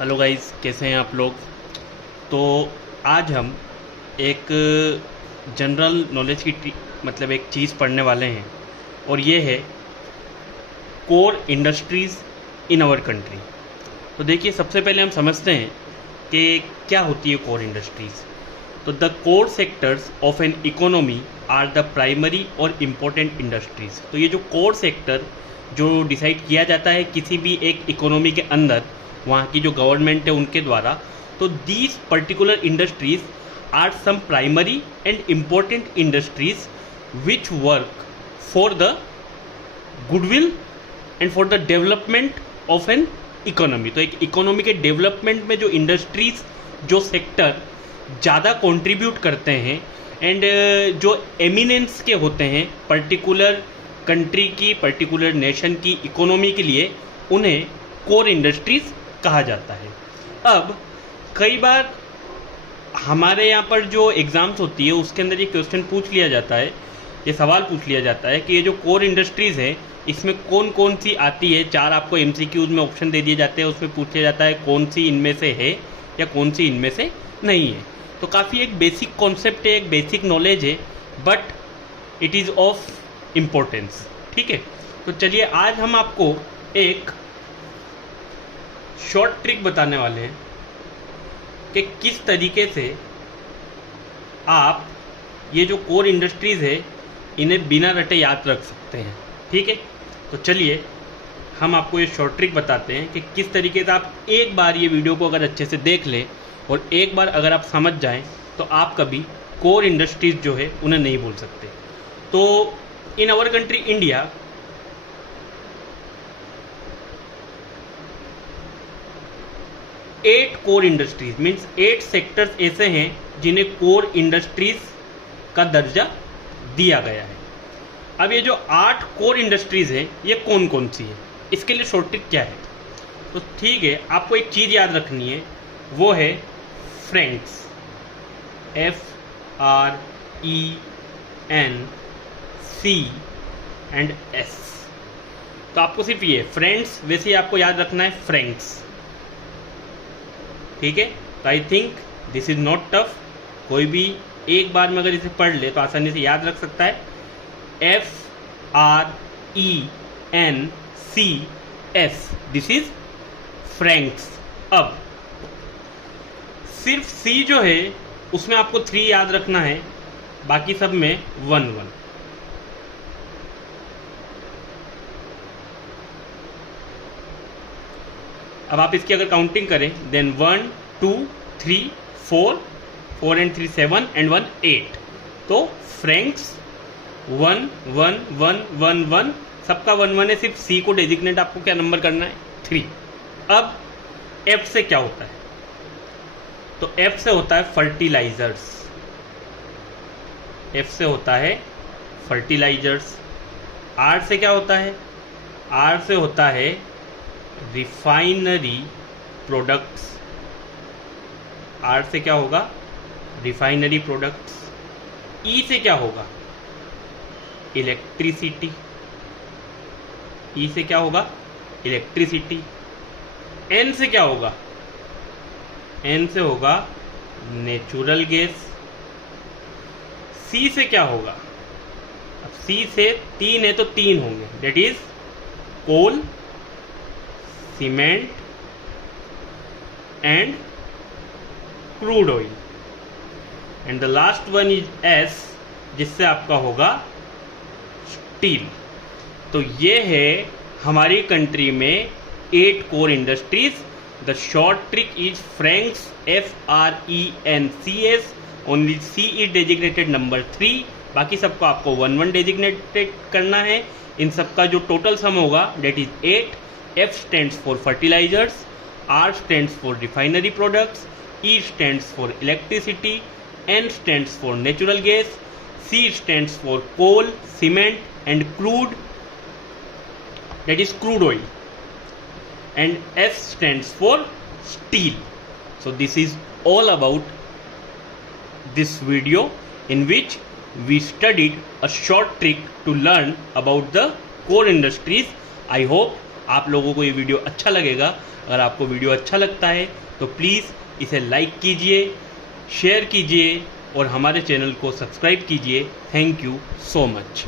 Hello guys, कैसे हैं आप लोग। तो आज हम एक जनरल नॉलेज की मतलब एक चीज़ पढ़ने वाले हैं और ये है core industries in our country. तो देखिए, सबसे पहले हम समझते हैं कि क्या होती है कोर इंडस्ट्रीज़। तो the core sectors of an economy are the primary और इम्पोर्टेंट इंडस्ट्रीज़। तो ये जो कोर सेक्टर जो डिसाइड किया जाता है किसी भी एक इकोनॉमी के अंदर, वहाँ की जो गवर्नमेंट है उनके द्वारा, तो these particular industries are some primary and important industries which work for the goodwill and for the development of an economy. तो एक इकोनॉमी के डेवलपमेंट में जो इंडस्ट्रीज, जो सेक्टर ज़्यादा कंट्रीब्यूट करते हैं एंड जो एमिनेंस के होते हैं पर्टिकुलर कंट्री की, पर्टिकुलर नेशन की इकोनॉमी के लिए, उन्हें कोर इंडस्ट्रीज कहा जाता है। अब कई बार हमारे यहाँ पर जो एग्ज़ाम्स होती है उसके अंदर ये क्वेश्चन पूछ लिया जाता है, ये सवाल पूछ लिया जाता है कि ये जो कोर इंडस्ट्रीज़ है इसमें कौन कौन सी आती है। 4 आपको एमसीक्यूज में ऑप्शन दे दिए जाते हैं, उसमें पूछा जाता है कौन सी इनमें से है या कौन सी इनमें से नहीं है। तो काफ़ी एक बेसिक कॉन्सेप्ट है, एक बेसिक नॉलेज है, but it is of importance. ठीक है, तो चलिए आज हम आपको एक शॉर्ट ट्रिक बताने वाले हैं कि किस तरीके से आप ये जो कोर इंडस्ट्रीज़ है इन्हें बिना रटे याद रख सकते हैं। ठीक है, तो चलिए हम आपको ये शॉर्ट ट्रिक बताते हैं कि किस तरीके से आप एक बार ये वीडियो को अगर अच्छे से देख लें और एक बार अगर आप समझ जाएं तो आप कभी कोर इंडस्ट्रीज़ जो है उन्हें नहीं भूल सकते। तो in our country India, eight core industries means 8 sectors ऐसे हैं जिन्हें कोर इंडस्ट्रीज का दर्जा दिया गया है। अब ये जो 8 कोर इंडस्ट्रीज हैं ये कौन कौन सी है, इसके लिए शॉर्ट ट्रिक क्या है। तो ठीक है, आपको एक चीज़ याद रखनी है, वो है फ्रैंक्स, FRENCS। तो आपको सिर्फ ये फ्रेंड्स वैसे ही आपको याद रखना है, फ्रैंक्स। ठीक है, तो I think this is not tough. कोई भी एक बार में अगर इसे पढ़ ले तो आसानी से याद रख सकता है। FRENCS, this is Franks. अब सिर्फ सी जो है उसमें आपको 3 याद रखना है, बाकी सब में 1 1। अब आप इसकी अगर काउंटिंग करें देन 1 2 3 4 एंड 3 7 एंड 1 8। तो फ्रैंक्स 1 1 1 1 1, सबका 1 1 है। सिर्फ सी को डेजिग्नेट आपको क्या नंबर करना है, 3। अब एफ से क्या होता है, तो एफ से होता है फर्टिलाइजर्स। एफ से होता है फर्टिलाइजर्स। आर से क्या होता है, आर से होता है रिफाइनरी प्रोडक्ट्स। आर से क्या होगा, रिफाइनरी प्रोडक्ट्स। ई से क्या होगा, इलेक्ट्रिसिटी। ई से क्या होगा, इलेक्ट्रिसिटी। एन से क्या होगा, एन से होगा नेचुरल गैस। सी से क्या होगा, अब सी से 3 है तो 3 होंगे, that is coal, cement and crude oil. And the last one is S, जिससे आपका होगा स्टील। तो ये है हमारी कंट्री में 8 core industries. The short trick is franks, FRENCS। Only C is designated number 3, बाकी सबको आपको 1 1 डेजिग्नेटेड करना है। इन सबका जो टोटल सम होगा date is 8। F stands for fertilizers, R stands for refinery products, E stands for electricity, N stands for natural gas, C stands for coal, cement and crude, that is crude oil, and S stands for steel. So this is all about this video in which we studied a short trick to learn about the core industries. I hope आप लोगों को ये video अच्छा लगेगा। अगर आपको video अच्छा लगता है तो प्लीज़ इसे लाइक कीजिए, शेयर कीजिए और हमारे चैनल को सब्सक्राइब कीजिए। Thank you so much.